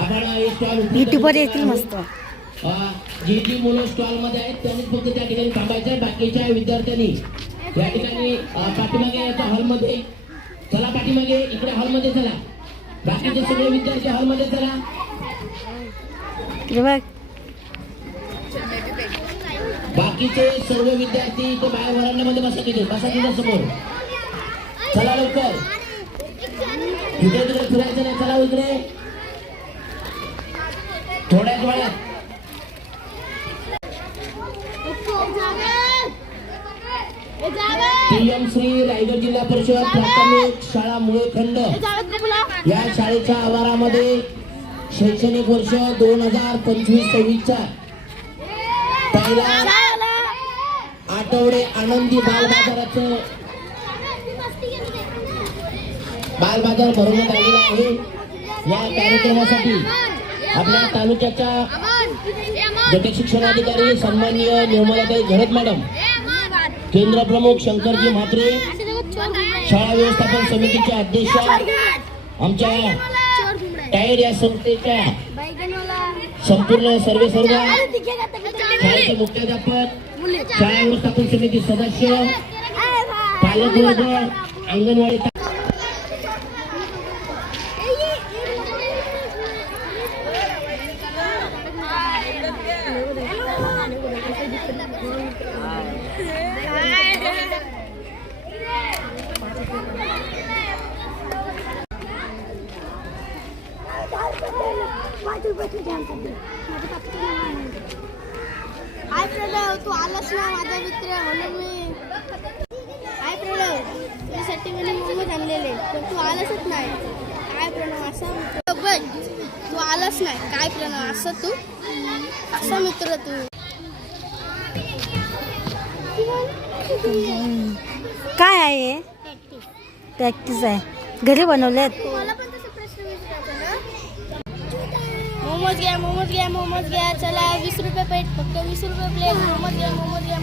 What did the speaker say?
आपण युट्यूबवर येतील मस्त. जी जी मुलं स्टॉल मध्ये आहेत त्यांनी फक्त त्या ठिकाणी थांबायचं. बाकीच्या विद्यार्थ्यांनी या ठिकाणी पाठीमागे याच्या हॉलमध्ये चला, पाठीमागे इकडे हॉलमध्ये चला. बाकीचे सगळे विद्यार्थी हॉलमध्ये चला. बाकीचे सर्व विद्यार्थी इथे बाहेर वरांड्यामध्ये बसा. तिथे बसा, तिथे समोर. चला लवकर, इकडे तिकडे फिरायचं नाही. चला इकडे थोड्याच वेळात. पीएम श्री रायगड जिल्हा परिषद प्राथमिक शाळा मुळेखंड या शाळेच्या आवारामध्ये शैक्षणिक वर्ष 2025-26चा पहिला आठवडे आनंदी बालबाजाराचं बालबाजार भरवण्यात आलेला आहे. या कार्यक्रमासाठी आपल्या तालुक्याच्या गट शिक्षणाधिकारी सन्माननीय निर्मलाताई घरत मॅडम, केंद्र प्रमुख शंकरजी म्हात्रे, शाळा व्यवस्थापन समितीचे अध्यक्ष, आमच्या टायर या संस्थेच्या संपूर्ण सर्व शाळेचे मुख्याध्यापक, शाळा व्यवस्थापन समिती सदस्य, पालकवर्ग, अंगणवाडी हाय प्रणव, तू आलास ना माझा मित्र म्हणून मी. हाय प्रणव, तुझ्यासाठी मी मोमोज आणलेले पण तू आलासच नाही. काय प्रणव असा मित्र बघ, तू आलास नाही. काय प्रणव असं तू असा मित्र तू. काय आहे? प्रॅक्टिस आहे. घरी बनवलेत. मोमोज घ्या, मोमोज घ्या, मोमोज घ्या. चला 20 रुपये प्लेट, फक्त 20 रुपये प्लेट. मोमोज घ्या, मोमोज घ्या.